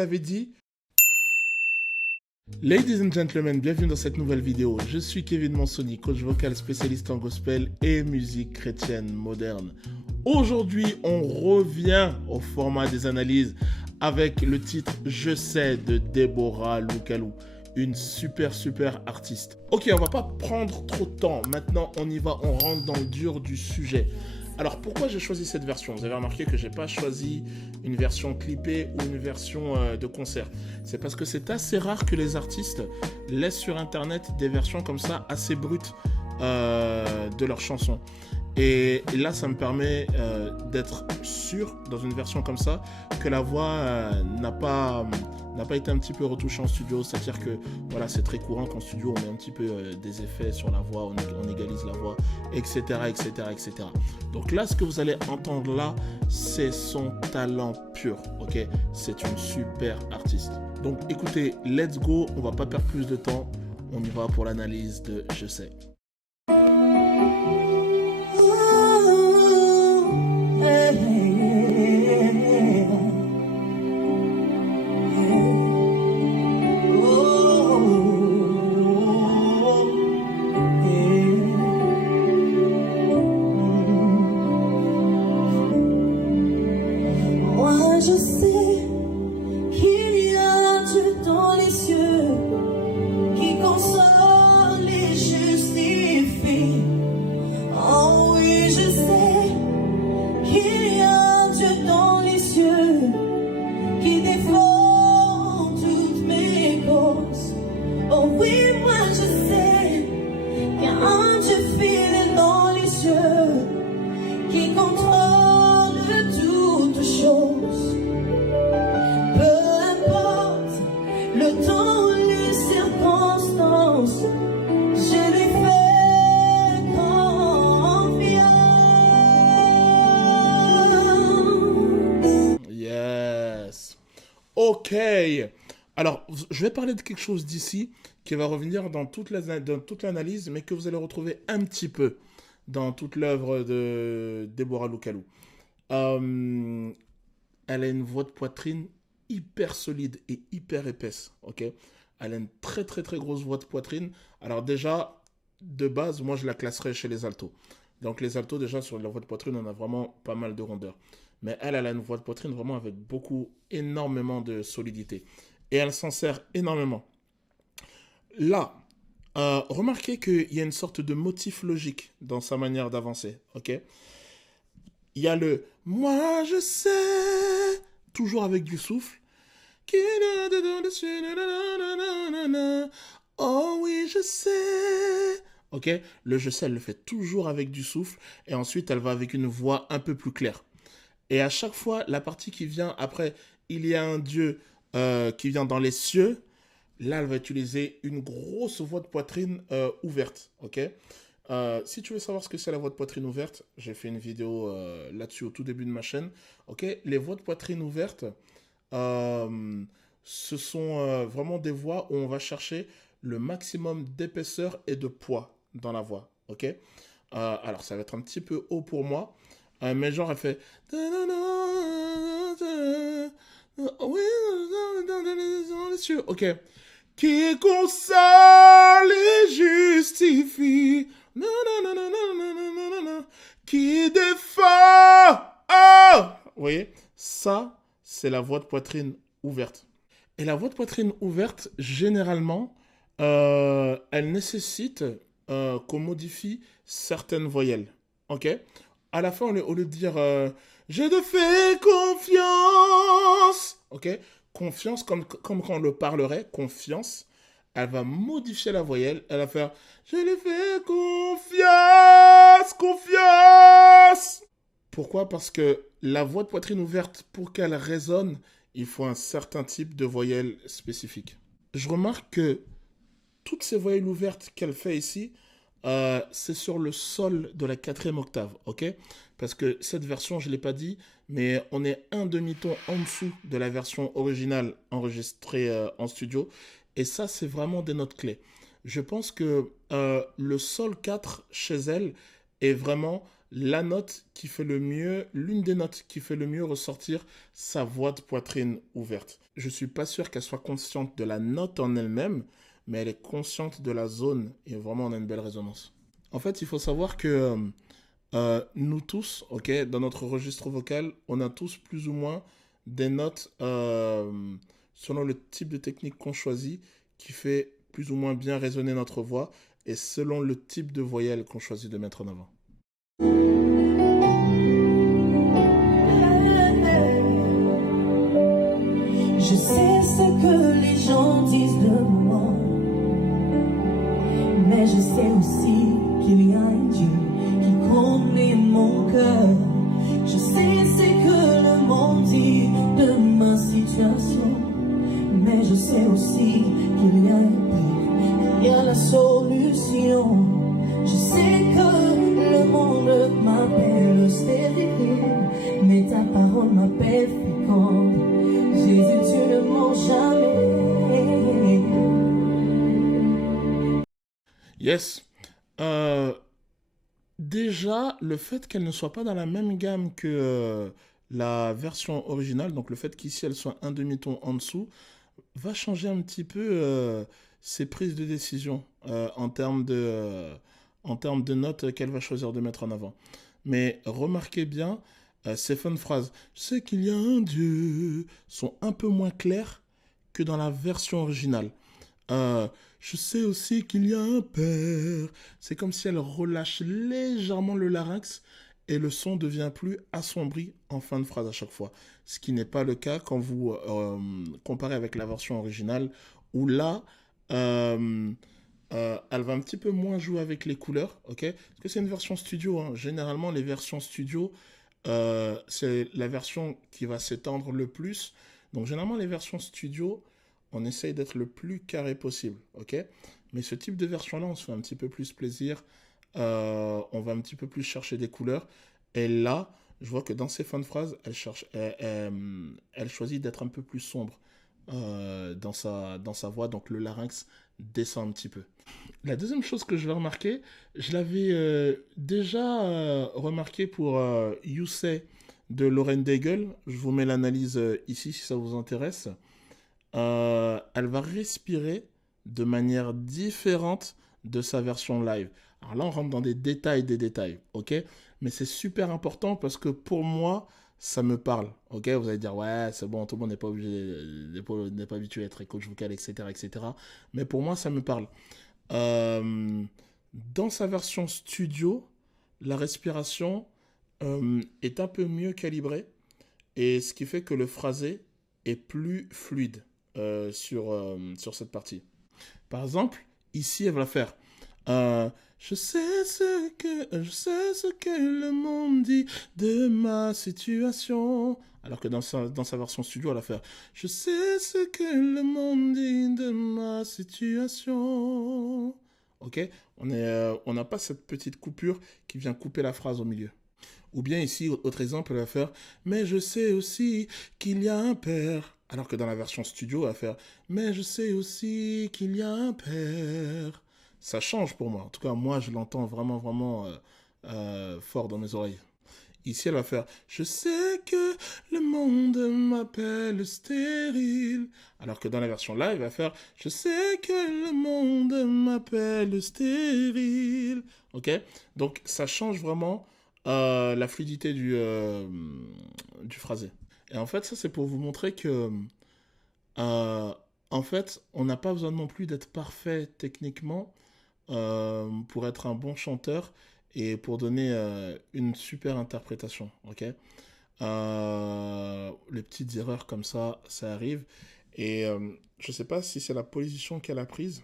avez dit. Ladies and gentlemen, bienvenue dans cette nouvelle vidéo. Je suis Kevin Monsoni, coach vocal spécialiste en gospel et musique chrétienne moderne. Aujourd'hui, on revient au format des analyses avec le titre « Je sais » de Deborah Loukalou, une super artiste. Ok, on va pas prendre trop de temps. Maintenant, on y va, on rentre dans le dur du sujet. Alors, pourquoi j'ai choisi cette version? Vous avez remarqué que j'ai pas choisi une version clippée ou une version de concert. C'est parce que c'est assez rare que les artistes laissent sur Internet des versions comme ça, assez brutes de leurs chansons. Et là, ça me permet d'être sûr, dans une version comme ça, que la voix n'a pas été un petit peu retouchée en studio. C'est-à-dire que voilà, c'est très courant qu'en studio, on met un petit peu des effets sur la voix, on égalise la voix, etc., etc. Donc là, ce que vous allez entendre là, c'est son talent pur. Ok, c'est une super artiste. Donc écoutez, let's go, on va pas perdre plus de temps. On y va pour l'analyse de Je sais. Je sais qu'il y a Dieu dans les cieux qui console et justifie. Oh oui, je sais qu'il y a Dieu dans les cieux qui défend toutes mes causes. Oh oui, moi je sais qu'il y a un Dieu fidèle dans les cieux qui contrôle toutes choses. Le temps, les circonstances, je lui fais confiance. Yes. Ok. Alors, je vais parler de quelque chose d'ici qui va revenir dans toute l'analyse, mais que vous allez retrouver un petit peu dans toute l'œuvre de Deborah Loukalou. Elle a une voix de poitrine hyper solide et hyper épaisse, ok. Elle a une très grosse voix de poitrine. Alors déjà, de base, moi je la classerais chez les altos. Donc les altos, déjà sur la voix de poitrine, on a vraiment pas mal de rondeur. Mais elle a une voix de poitrine vraiment avec énormément de solidité. Et elle s'en sert énormément. Là, remarquez qu'il y a une sorte de motif logique dans sa manière d'avancer, ok. Il y a le « moi je sais », toujours avec du souffle. Oh oui, je sais. Ok, le je sais, elle le fait toujours avec du souffle. Et ensuite, elle va avec une voix un peu plus claire. Et à chaque fois, la partie qui vient après, il y a un Dieu qui vient dans les cieux. Là, elle va utiliser une grosse voix de poitrine ouverte. Ok. Si tu veux savoir ce que c'est la voix de poitrine ouverte, j'ai fait une vidéo là-dessus au tout début de ma chaîne. Ok, les voix de poitrine ouvertes, ce sont vraiment des voix où on va chercher le maximum d'épaisseur et de poids dans la voix. Ok, alors ça va être un petit peu haut pour moi, mais genre elle fait ok, qui console et justifie, qui défend. Oh, vous voyez, ça c'est la voix de poitrine ouverte. Et la voix de poitrine ouverte, généralement, elle nécessite qu'on modifie certaines voyelles. Ok. À la fin, au lieu de dire je te fais confiance. Ok. Confiance, comme quand on le parlerait, confiance. Elle va modifier la voyelle. Elle va faire je lui fais confiance. Pourquoi? Parce que la voix de poitrine ouverte, pour qu'elle résonne, il faut un certain type de voyelle spécifique. Je remarque que toutes ces voyelles ouvertes qu'elle fait ici, c'est sur le sol de la 4e octave, ok? Parce que cette version, je ne l'ai pas dit, mais on est un demi-ton en dessous de la version originale enregistrée en studio. Et ça, c'est vraiment des notes clés. Je pense que le sol 4 chez elle est vraiment la note qui fait le mieux, l'une des notes qui fait le mieux ressortir sa voix de poitrine ouverte. Je suis pas sûr qu'elle soit consciente de la note en elle-même, mais elle est consciente de la zone et vraiment on a une belle résonance. En fait, il faut savoir que nous tous, ok, dans notre registre vocal, on a tous plus ou moins des notes selon le type de technique qu'on choisit qui fait plus ou moins bien résonner notre voix et selon le type de voyelle qu'on choisit de mettre en avant. Je sais ce que les gens disent de moi, mais je sais aussi qu'il y a un Dieu qui connaît mon cœur. Je sais ce que le monde dit de ma situation, mais je sais aussi qu'il y a un pire, qu'il y a la solution. Je sais que le monde m'appelle stérile, mais ta parole m'appelle féconde. Jésus, tu ne mens jamais. Yes. Déjà, le fait qu'elle ne soit pas dans la même gamme que la version originale, donc le fait qu'ici elle soit un demi-ton en dessous, va changer un petit peu ses prises de décision en termes de notes qu'elle va choisir de mettre en avant. Mais remarquez bien, ces fins de phrases, c'est qu'il y a un Dieu, sont un peu moins claires que dans la version originale. Je sais aussi qu'il y a un père. C'est comme si elle relâche légèrement le larynx et le son devient plus assombri en fin de phrase à chaque fois. Ce qui n'est pas le cas quand vous comparez avec la version originale où là, elle va un petit peu moins jouer avec les couleurs, ok? Parce que c'est une version studio, hein. Généralement, les versions studio, c'est la version qui va s'étendre le plus. Donc, généralement, les versions studio, on essaye d'être le plus carré possible, ok? Mais ce type de version-là, on se fait un petit peu plus plaisir. On va un petit peu plus chercher des couleurs. Et là, je vois que dans ces fins de phrase, elle choisit d'être un peu plus sombre dans sa voix. Donc le larynx descend un petit peu. La deuxième chose que je vais remarquer, je l'avais déjà remarqué pour You Say de Lauren Daigle. Je vous mets l'analyse ici si ça vous intéresse. Elle va respirer de manière différente de sa version live. Alors là, on rentre dans des détails, ok? Mais c'est super important parce que pour moi, ça me parle, ok? Vous allez dire, ouais, c'est bon, tout le monde n'est pas habitué à être coach vocal, etc., etc. Mais pour moi, ça me parle. Dans sa version studio, la respiration est un peu mieux calibrée et ce qui fait que le phrasé est plus fluide sur cette partie. Par exemple, ici, elle va faire je sais ce que le monde dit de ma situation. Alors que dans sa version studio, elle va faire je sais ce que le monde dit de ma situation. Ok? On n'a pas cette petite coupure qui vient couper la phrase au milieu. Ou bien ici, autre exemple, elle va faire mais je sais aussi qu'il y a un père. Alors que dans la version studio, elle va faire mais je sais aussi qu'il y a un père. Ça change pour moi. En tout cas, moi, je l'entends vraiment fort dans mes oreilles. Ici, elle va faire je sais que le monde m'appelle stérile. Alors que dans la version live, elle va faire je sais que le monde m'appelle stérile. Ok? Donc, ça change vraiment la fluidité du phrasé. Et en fait, ça, c'est pour vous montrer que en fait, on n'a pas besoin non plus d'être parfait techniquement pour être un bon chanteur et pour donner une super interprétation, ok? Les petites erreurs comme ça arrive. Et je sais pas si c'est la position qu'elle a prise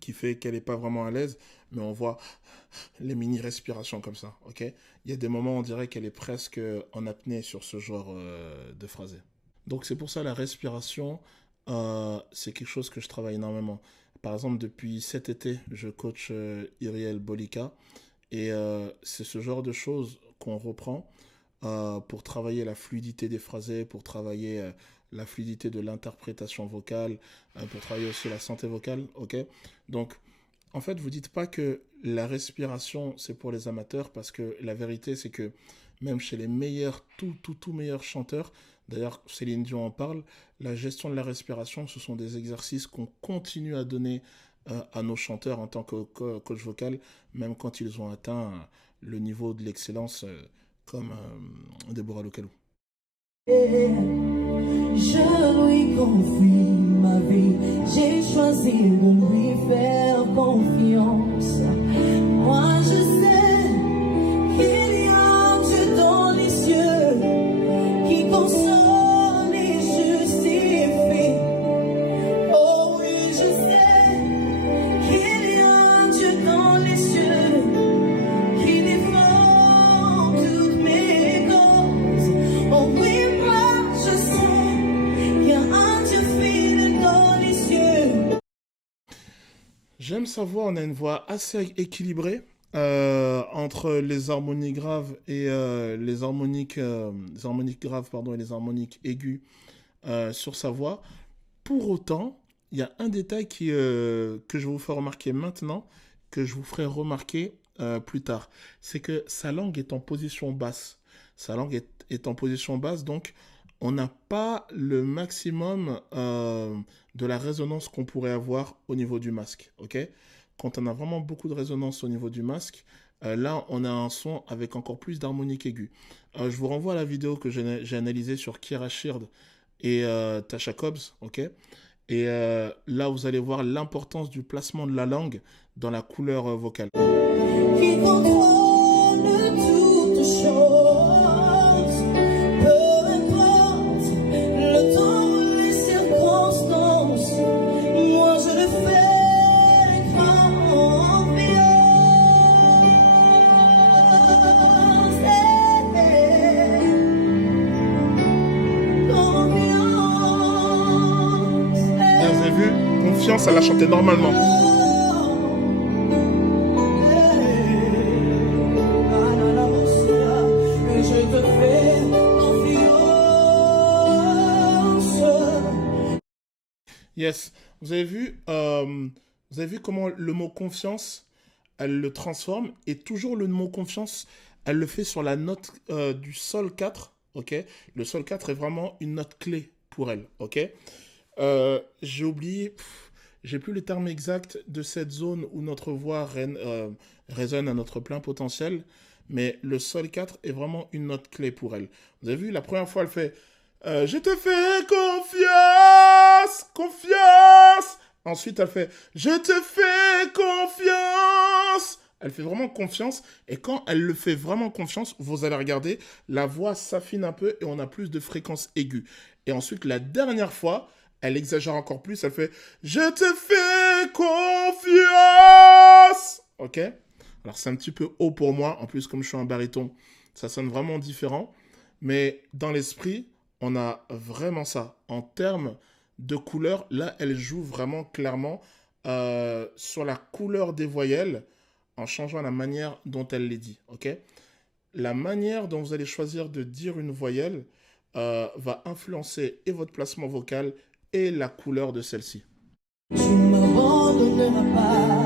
qui fait qu'elle n'est pas vraiment à l'aise, mais on voit les mini-respirations comme ça, ok? Il y a des moments où on dirait qu'elle est presque en apnée sur ce genre de phrasé. Donc c'est pour ça la respiration, c'est quelque chose que je travaille énormément. Par exemple, depuis cet été, je coach Iriel Bolika et c'est ce genre de choses qu'on reprend pour travailler la fluidité des phrasés, pour travailler la fluidité de l'interprétation vocale, pour travailler aussi la santé vocale, ok? Donc, En fait, vous dites pas que la respiration, c'est pour les amateurs, parce que la vérité, c'est que même chez les meilleurs, tout meilleurs chanteurs, d'ailleurs, Céline Dion en parle, la gestion de la respiration, ce sont des exercices qu'on continue à donner à nos chanteurs en tant que coach vocal, même quand ils ont atteint le niveau de l'excellence, comme Deborah Localou. Je lui confie ma vie, j'ai choisi de lui faire confiance. Moi je sais qu'il y a un Dieu dans les cieux qui console et justifie. Oh oui, je sais qu'il y a un Dieu dans les cieux qui défend toutes mes causes. Oh oui, j'aime sa voix, on a une voix assez équilibrée entre les harmonies graves et les harmoniques graves pardon, et les harmoniques aiguës sur sa voix. Pour autant, il y a un détail que je vais vous faire remarquer maintenant, que je vous ferai remarquer plus tard. C'est que sa langue est en position basse. Sa langue est en position basse, donc on n'a pas le maximum de la résonance qu'on pourrait avoir au niveau du masque. Okay, quand on a vraiment beaucoup de résonance au niveau du masque, là, on a un son avec encore plus d'harmonique aiguë. Je vous renvoie à la vidéo que j'ai analysée sur Kira Sheard et Tasha Cobbs. Okay, et là, vous allez voir l'importance du placement de la langue dans la couleur vocale. Qui contrôle toutes choses, peu importe le temps, les circonstances, moi je le fais confiance. Là, vous avez vu, confiance, elle a chanté normalement. Yes, vous avez vu comment le mot confiance, elle le transforme, et toujours le mot confiance, elle le fait sur la note du sol 4, ok? Le sol 4 est vraiment une note clé pour elle, ok? J'ai oublié, j'ai plus le terme exact de cette zone où notre voix résonne à notre plein potentiel, mais le sol 4 est vraiment une note clé pour elle. Vous avez vu, la première fois, elle fait je te fais confiance. Ensuite, elle fait je te fais confiance. Elle fait vraiment confiance. Et quand elle le fait vraiment confiance, vous allez regarder, la voix s'affine un peu et on a plus de fréquences aiguës. Et ensuite, la dernière fois, elle exagère encore plus. Elle fait je te fais confiance. Ok? Alors, c'est un petit peu haut pour moi. En plus, comme je suis un baryton, ça sonne vraiment différent. Mais dans l'esprit, on a vraiment ça. En termes de couleur, là, elle joue vraiment clairement sur la couleur des voyelles en changeant la manière dont elle les dit. Okay, la manière dont vous allez choisir de dire une voyelle va influencer et votre placement vocal et la couleur de celle-ci. Tu ne m'abandonneras pas.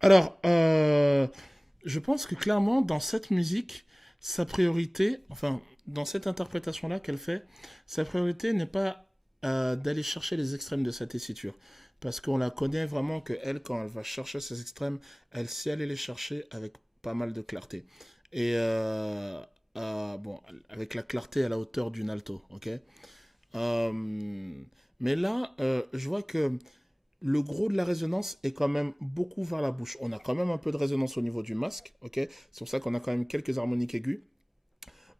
Alors, je pense que clairement, dans cette musique, sa priorité, enfin, dans cette interprétation-là qu'elle fait, sa priorité n'est pas d'aller chercher les extrêmes de sa tessiture. Parce qu'on la connaît vraiment qu'elle, quand elle va chercher ces extrêmes, elle sait aller les chercher avec pas mal de clarté. Et bon, avec la clarté à la hauteur d'une alto, ok. Mais là, je vois que le gros de la résonance est quand même beaucoup vers la bouche. On a quand même un peu de résonance au niveau du masque, ok. C'est pour ça qu'on a quand même quelques harmoniques aiguës.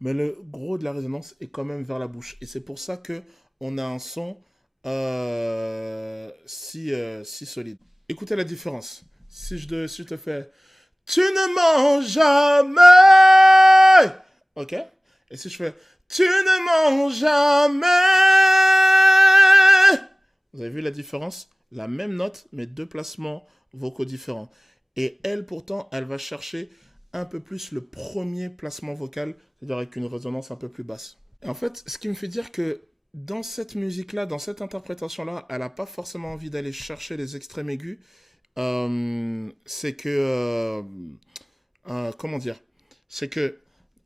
Mais le gros de la résonance est quand même vers la bouche. Et c'est pour ça que on a un son si solide. Écoutez la différence. Si je te fais tu ne manges jamais, ok? Et si je fais tu ne manges jamais, vous avez vu la différence? La même note, mais deux placements vocaux différents. Et elle, pourtant, elle va chercher un peu plus le premier placement vocal, c'est-à-dire avec une résonance un peu plus basse. Et en fait, ce qui me fait dire que dans cette musique-là, dans cette interprétation-là, elle n'a pas forcément envie d'aller chercher les extrêmes aigus. C'est que... comment dire? C'est que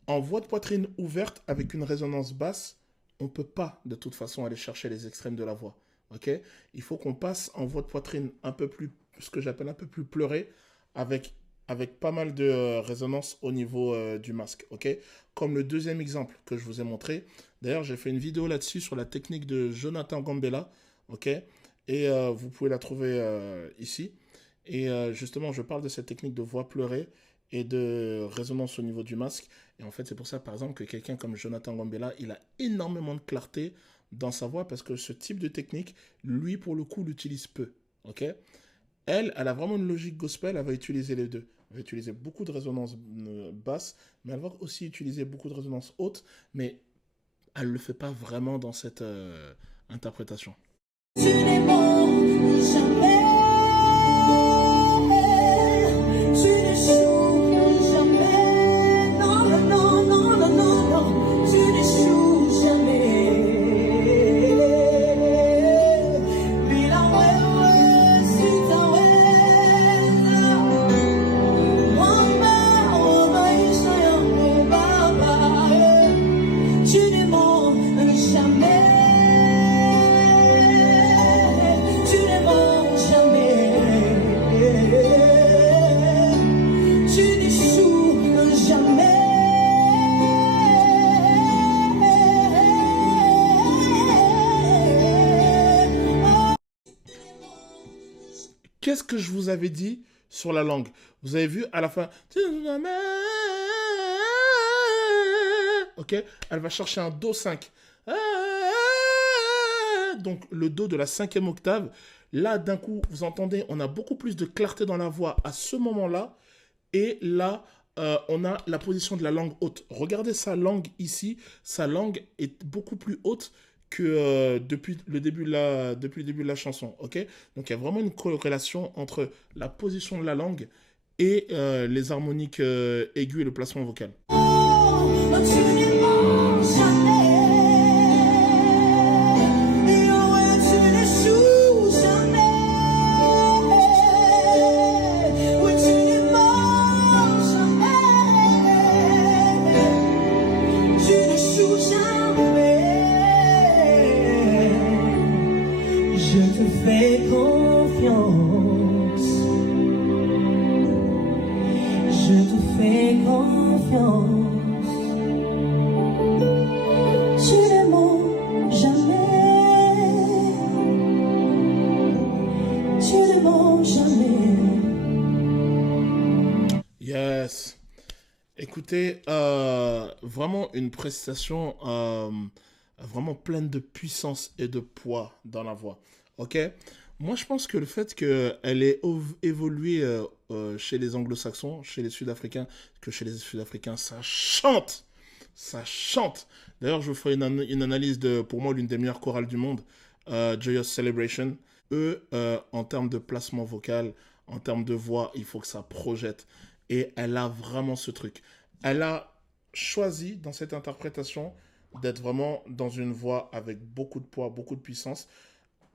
en voix de poitrine ouverte avec une résonance basse, on ne peut pas de toute façon aller chercher les extrêmes de la voix. Ok? Il faut qu'on passe en voix de poitrine un peu plus, ce que j'appelle un peu plus pleuré, avec pas mal de résonance au niveau du masque. Ok? Comme le deuxième exemple que je vous ai montré. D'ailleurs, j'ai fait une vidéo là-dessus sur la technique de Jonathan Gambella. Ok? Et vous pouvez la trouver ici. Et justement, je parle de cette technique de voix pleurée et de résonance au niveau du masque. Et en fait, c'est pour ça, par exemple, que quelqu'un comme Jonathan Gambella, il a énormément de clarté dans sa voix parce que ce type de technique, lui, pour le coup, l'utilise peu. Ok? Elle a vraiment une logique gospel, elle va utiliser les deux. Elle va utiliser beaucoup de résonance basse, mais elle va aussi utiliser beaucoup de résonance haute, mais elle ne le fait pas vraiment dans cette interprétation. Tu n'es bon jamais. Tu n'échoues jamais. Non, non, non, non, non, non, non. Tu n'échoues jamais. Bila wewe sitaweza. Mwamba wa maisha yangu Baba. Tu n'es bon jamais. Qu'est-ce que je vous avais dit sur la langue? Vous avez vu à la fin. Ok? Elle va chercher un Do 5. Donc le Do de la 5e octave. Là, d'un coup, vous entendez, on a beaucoup plus de clarté dans la voix à ce moment-là. Et là, on a la position de la langue haute. Regardez sa langue ici. Sa langue est beaucoup plus haute que depuis le début de la chanson. Okay? Donc il y a vraiment une corrélation entre la position de la langue et les harmoniques aiguës et le placement vocal. Je te fais confiance. Je te fais confiance. Tu ne mens jamais. Tu ne mens jamais. Yes. Écoutez, vraiment une prestation vraiment pleine de puissance et de poids dans la voix. Ok? Moi, je pense que le fait qu'elle ait évolué chez les anglo-saxons, chez les sud-africains, que chez les sud-africains, ça chante! Ça chante! D'ailleurs, je vous ferai une analyse de, pour moi, l'une des meilleures chorales du monde, Joyous Celebration. Eux, en termes de placement vocal, en termes de voix, il faut que ça projette. Et elle a vraiment ce truc. Elle a choisi, dans cette interprétation, d'être vraiment dans une voix avec beaucoup de poids, beaucoup de puissance.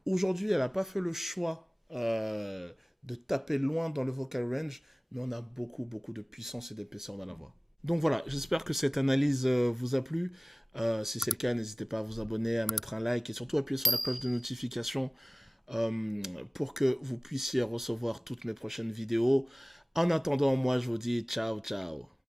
Aujourd'hui, elle n'a pas fait le choix de taper loin dans le vocal range, mais on a beaucoup, beaucoup de puissance et d'épaisseur dans la voix. Donc voilà, j'espère que cette analyse vous a plu. Si c'est le cas, n'hésitez pas à vous abonner, à mettre un like et surtout appuyer sur la cloche de notification pour que vous puissiez recevoir toutes mes prochaines vidéos. En attendant, moi, je vous dis ciao, ciao.